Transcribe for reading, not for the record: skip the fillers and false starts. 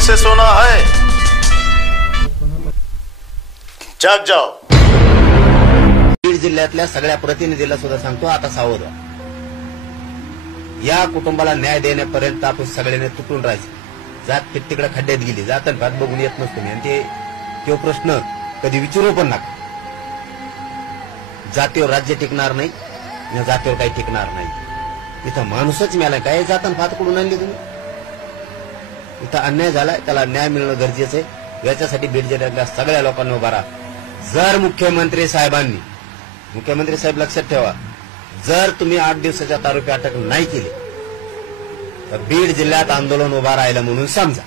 से सोना है, जाग जाओ। बीड जिल्ह्यातल्या सगळ्या प्रतिनिधीला सुद्धा सांगतो, आता सावध व्हा। या कुटुंबाला न्याय देण्यापर्यंत आपण सगळ्यांनी तुटून राहायचं। जात तिकडे खड्ड्यात गेली, जात आणि भात बघून येत नसतो मी, आणि तो प्रश्न कधी विचारू पण नका। जातीवर राज्य टिकणार नाही, या जातीवर काही टिकणार नाही। इथं माणूसच मेला, काय जात आणि भात कुठून आणली तुम्ही? इथं अन्याय झालाय, त्याला न्याय मिळणं गरजेचं आहे। याच्यासाठी बीड जिल्ह्यातल्या सगळ्या लोकांना उभा राहा। जर मुख्यमंत्री साहेब लक्षात ठेवा, जर तुम्ही 8 दिवसाच्या आरोपी अटक नाही केली तर बीड जिल्ह्यात आंदोलन उभा राहिलं म्हणून समजा।